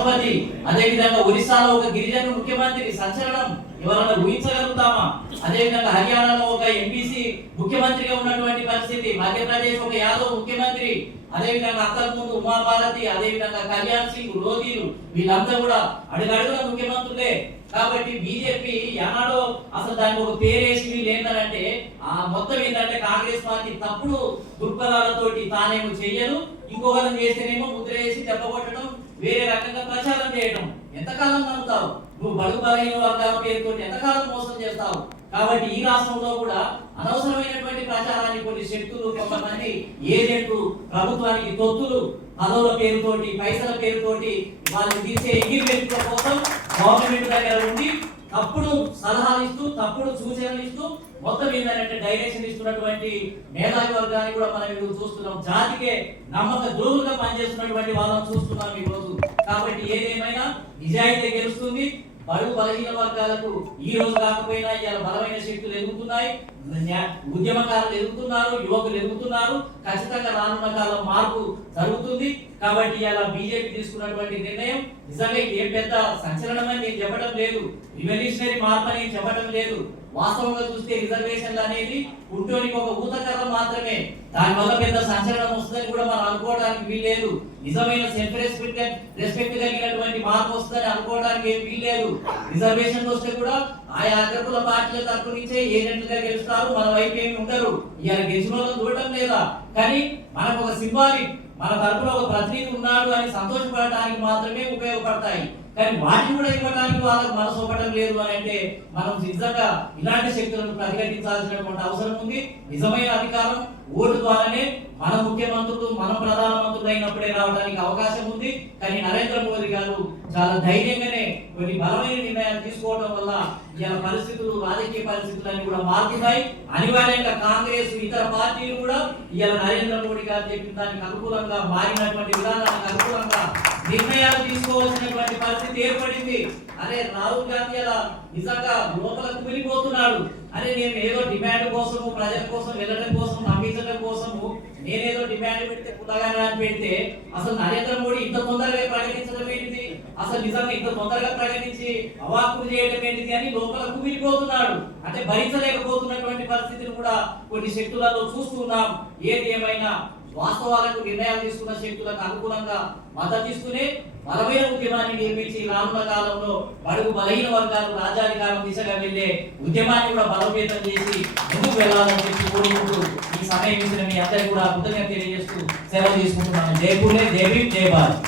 రాష్ట్రపతి, అదేవిధంగా ఒరిస్సాలో ఒక గిరిజన ముఖ్యమంత్రి సంచలనం ఎవరన్నా ఊహించగలుగుతామా? అదేవిధంగా హర్యానాలో ఒక ఎంపీసీ ముఖ్యమంత్రిగా ఉన్నటువంటి పరిస్థితి, మధ్యప్రదేశ్ ఒక యాదవ్ ముఖ్యమంత్రి, అదేవిధంగా అంతకుముందు ఉమాభారతి, అదేవిధంగా కళ్యాణ్ సింగ్, రోదీలు, వీళ్ళంతా కూడా అడుగడుగున ముఖ్యమంత్రులే. కాబట్టి బీజేపీ ఏనాడో అసలు దానికి ఒక పేరేసి వీళ్ళు ఏంటంటే ఆ మొత్తం ఏంటంటే కాంగ్రెస్ పార్టీ తప్పుడు దృక్పథాలతోటి తానేమో చెయ్యదు, ఇంకొకరిని చేస్తేనేమో ముద్ర వేసి దెబ్బకొట్టడం, వేరే రకంగా ప్రచారం చేయడం. ఎంతకాలం నమ్ముతావు నువ్వు? బడుగు బలహీన వర్గాల పేరుతో ఎంతకాలం మోసం చేస్తావు? కాబట్టి ఈ రాష్ట్రంలో కూడా అనవసరమైనటువంటి ప్రచారాన్ని కొన్ని శక్తులు, కొంతమంది ఏజెంట్లు, ప్రభుత్వానికి తొత్తులు, పదవుల పేరుతోటి, పైసల పేరుతోటి వాళ్ళు తీసే ఎంగిల్ కోసం గవర్నమెంట్ దగ్గర ఉండి తప్పుడు సలహాలు ఇస్తూ, తప్పుడు సూచనలు ఇస్తూ, మొత్తం ఏంటంటే డైరెక్షన్ ఇస్తున్నటువంటి మేధావి వర్గాన్ని కూడా మనం ఇప్పుడు చూస్తున్నాం. జాతికే నమ్మక ద్రోహులుగా పనిచేస్తున్నటువంటి వాళ్ళని చూస్తున్నాం ఈ రోజు. కాబట్టి ఏదేమైనా నిజాయితీ గెలుస్తుంది. బడుగు బలహీన వర్గాలకు ఈ రోజు కాకపోయినా ఇవాళ బలమైన శక్తులు ఎదుగుతున్నాయి, ఉద్యమకారులు ఎదుగుతున్నారు, యువకులు ఎదుగుతున్నారు. ఖచ్చితంగా రానున్న కాలం మార్పు జరుగుతుంది. కాబట్టి ఇలా బీజేపీ తీసుకున్నటువంటి నిర్ణయం నిజంగా ఏం పెద్ద సంచలనమని నేను చెప్పడం లేదు, రివల్యూషనరీ మార్పు అని చెప్పడం లేదు. వాస్తవంగా చూస్తే రిజర్వేషన్లు అనేది కుంటోనికి ఒక ఊతకర్ర మాత్రమే. దానివల్ల పెద్ద సంచలనం వస్తుందని కూడా మనం అనుకోవడానికి వీల్లేదు. నిజమైన సెల్ఫ్ రెస్పెక్ట్ కలిగినటువంటి మార్పు వస్తుందని అనుకోవడానికి ఏం వీల్లేదు. రిజర్వేషన్ వస్తే కూడా ఆయా అగ్రకుల పార్టీల తరపు నుంచే ఏజెంట్లుగా గెలుస్తారు, మన వైపు ఏమి ఉండరు. ఇవాళ గెలిచిన వాళ్ళని చూడటం లేదా, కానీ మనకు ఒక సింబాలిక్, మన తరపున ఒక ప్రతినిధి ఉన్నాడు అని సంతోషపడటానికి మాత్రమే ఉపయోగపడతాయి. కానీ వాటిని కూడా ఇవ్వడానికి వాళ్ళకు మనసు ఒప్పటం లేదు అని అంటే మనం నిజంగా ఇలాంటి శక్తులను ప్రతిఘటించాల్సినటువంటి అవసరం ఉంది. నిజమైన అధికారం ఓటు ద్వారానే మన ముఖ్యమంత్రులు, మన ప్రధానమంత్రులు అయినప్పుడే రావడానికి అవకాశం ఉంది. కానీ నరేంద్ర మోదీ గారు చాలా ధైర్యంగానే కొన్ని బలమైన నిర్ణయాలు తీసుకోవడం వల్ల ఇలా పరిస్థితులు, రాజకీయ పరిస్థితులన్నీ కూడా మారుతున్నాయి. అనివార్యంగా కాంగ్రెస్, ఇతర పార్టీలు కూడా ఇలా నరేంద్ర మోడీ గారు చెప్పిన దానికి అనుకూలంగా మారినటువంటి విధానానికి అనుకూలంగా నిర్ణయాలు తీసుకోవాల్సినటువంటి పరిస్థితి ఏర్పడింది. అరే రాహుల్ గాంధీ అలా నిజంగా లోపల కుమిలిపోతున్నాడు. అరే నేను ఏదో డిమాండ్ కోసము, ప్రజల కోసం వెళ్ళడం కోసం, నమ్మించడం కోసము నేనేదో డిమాండ్ పెడితే పుట్టగానే పెడితే అసలు నరేంద్ర మోడీ ఇంత తొందరగా ప్రకటించడం ఏంటిది, అసలు నిజంగా ఇంత తొందరగా ప్రకటించి అవాక్కులు చేయడం ఏంటిది అని లోపల కుమిలిపోతున్నాడు. అంటే భరించలేకపోతున్నటువంటి పరిస్థితిని కూడా కొన్ని శక్తులలో చూస్తున్నాం. ఏది ఏమైనా వాస్తవాలకు నిర్ణయాలు తీసుకున్న శక్తులకు అనుకూలంగా మద్దతిస్తూనే బలమైన ఉద్యమాన్ని నిర్మించి రానున్న కాలంలో బడుగు బలహీన వర్గాలు రాజ్యాధికారం దిశగా వెళ్లే ఉద్యమాన్ని కూడా బలోపేతం చేసి ముందుకు వెళ్లాలని చెప్పి కోరుకుంటూ ఈ సమయం ఇచ్చిన మీ అందరికీ కూడా కృతజ్ఞత తెలియజేస్తూ సెలవు తీసుకుంటున్నాను. జై పూలే, జై భీమ్, జై భారత్.